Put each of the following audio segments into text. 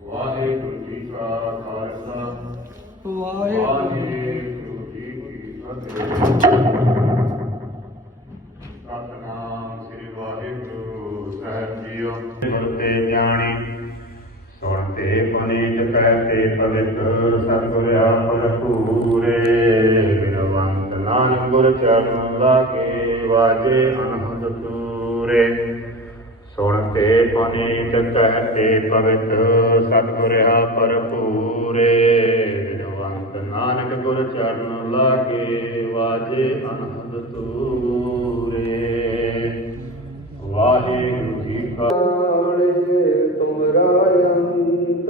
ਵਾਹਿਗੁਰੂ ਜੀ ਕਾ ਖਾਲਸਾ। ਵਾਹਿਗੁਰੂ ਜੀ ਕੀ ਫਤਿਹ। ਸਤਨਾਮ ਸ੍ਰੀ ਵਾਹਿਗੁਰੂ ਸਾਹਿਬ ਜੀਓ। ਗੁਰਤੇ ਜਾਣੀ, ਸੁਣਤੇ ਪਨੀਤ ਕਹਤੇ ਪਵਿੱਤ ਸਤਿਗੁਰ ਆਪਰ ਪੂਰੇ ਬਿਨਵੰਤ ਨਾਨਕ ਗੁਰ ਚਰਨ ਲਾਗੇ ਵਾਜੇ ਅਨਹਦ ਪੂਰੇ। ਸੁਣਤੇ ਪਨੀਤ ਕਹਤੇ ਪਵਿੱਤ ਸਤਿਗੁਰ ਆਪਰ ਪੂਰੇ ਬਿਨਵੰਤ ਨਾਨਕ ਗੁਰ ਚਰਨ ਲਾਗੇ ਵਾਜੇ ਅਨਹਦ ਤੂਰੇ। ਵਾਹਿਗੁਰੂ ਜੀ ਕਾ ਤੁਮਰਾ ਅੰਤ,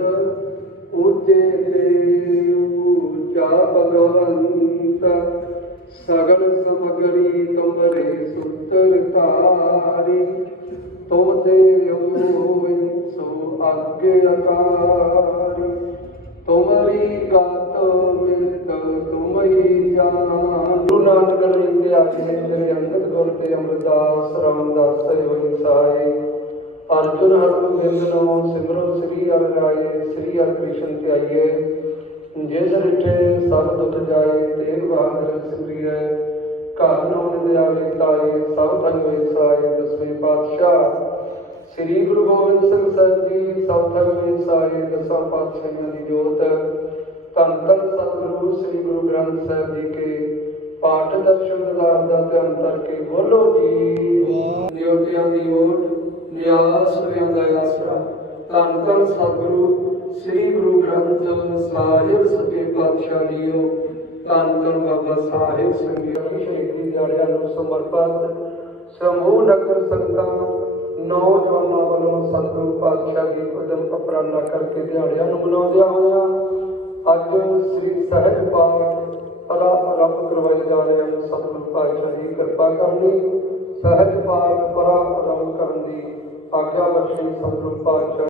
ਉਚੇ ਤੇ ਉੱਚਾ ਭਗਵੰਤ। ਸਗਲ ਸਮਗਰੀ ਤੁਮਰੇ ਸੁਤਰ ਧਾਰੀ ਤੁਮ ਤੇ ਸੋ ਅੱਗੇ ਅਕਾਰੀ ਤੁਮਰੀ ਗਤ ਮਿਲਤ ਤੁਮਈ ਜਾਨ। ਗੁਰੂ ਨਾਨਕ ਦੇਵ ਦੇ ਆਖੇ ਮੇਰੇ ਅੰਗਦ ਗੁਰ ਤੇ ਅਮਰਦਾਸ ਰਾਮਦਾਸ ਤੇ ਹੋਈ ਸਾਏ। ਅਰਜੁਨ ਹਰਮਨ ਬਿੰਦਨੋ, ਸਿਮਰਨ ਸ੍ਰੀ ਹਰਿ ਰਾਏ ਸ੍ਰੀ ਹਰਿ ਕ੍ਰਿਸ਼ਨ ਧਿਆਈਏ। ਜਿਸ ਰਿਠੇ ਸਭ ਦੁੱਖ ਜਾਏ, ਤੇਗ ਬਹਾਦਰ ਸਿਮਰੀਐ ਘਰ ਨਾਮ ਦੇ ਆਵੇ ਤਾਏ ਸਭ ਧਨ ਹੋਏ ਸਾਏ ਦਸਵੇਂ ਪਾਤਸ਼ਾਹ। ਸ੍ਰੀ ਗੁਰੂ ਗੋਬਿੰਦ ਸਿੰਘ ਸਾਹਿਬ ਜੀ, ਸਭ ਧਨ ਹੋਏ ਸਾਏ ਦਸਾਂ ਪਾਤਸ਼ਾਹਾਂ ਦੀ ਜੋਤ। ਧੰਨ ਧੰਨ ਸਤਿਗੁਰੂ ਸ੍ਰੀ ਗੁਰੂ ਗ੍ਰੰਥ ਸਾਹਿਬ ਜੀ ਕੇ ਪਾਠ ਦਰਸ਼ਨ ਦਿਦਾਰ ਦਾ ਧਿਆਨ ਕਰਕੇ ਬੋਲੋ ਜੀ। ਨਿਯੋਟਿਆਂ ਦੀ ਓਟ, ਨਿਆਸ ਹੋਇਆਂ ਦਾ ਆਸਰਾ। ਧੰਨ ਧੰਨ ਸਤਿਗੁਰੂ ਸ੍ਰੀ ਗੁਰੂ ਗ੍ਰੰਥ ਸਾਹਿਬ ਸੱਚੇ ਪਾਤਸ਼ਾਹ ਜੀਓ। ਧੰਨ ਧੰਨ ਬਾਬਾ ਸਾਹਿਬ ਸਿੰਘ ਸ਼ਹੀਦੀ ਦਿਹਾੜਿਆਂ ਨੂੰ ਸਮਰਪਿਤ ਸਮੂਹ ਨਗਰ ਸੰਗਤਾਂ ਨੌਜਵਾਨਾਂ ਵੱਲੋਂ ਸਤਿਗੁਰੂ ਪਾਤਸ਼ਾਹ ਜੀ ਉਦਮ ਉਪਰਾਲਾ ਕਰਕੇ ਦਿਹਾੜਿਆਂ ਨੂੰ ਮਨਾਉਂਦਿਆਂ ਹੋਇਆ ਅੱਜ ਸ੍ਰੀ ਸਹਿਜ ਪਾਠ ਅਲਾ ਆਰੰਭ ਕਰਵਾਏ ਜਾ ਰਹੇ ਹਨ। ਸਤਿਗੁਰੂ ਪਾਤਸ਼ਾਹ ਜੀ ਕਿਰਪਾ ਕਰਨੀ ਸਹਿਜ ਪਾਠ ਪਰਾ ਆਰੰਭ ਕਰਨ ਦੀ ਆਗਿਆ ਬਖਸ਼ੀ ਸਤਿਗੁਰੂ ਪਾਤਸ਼ਾਹ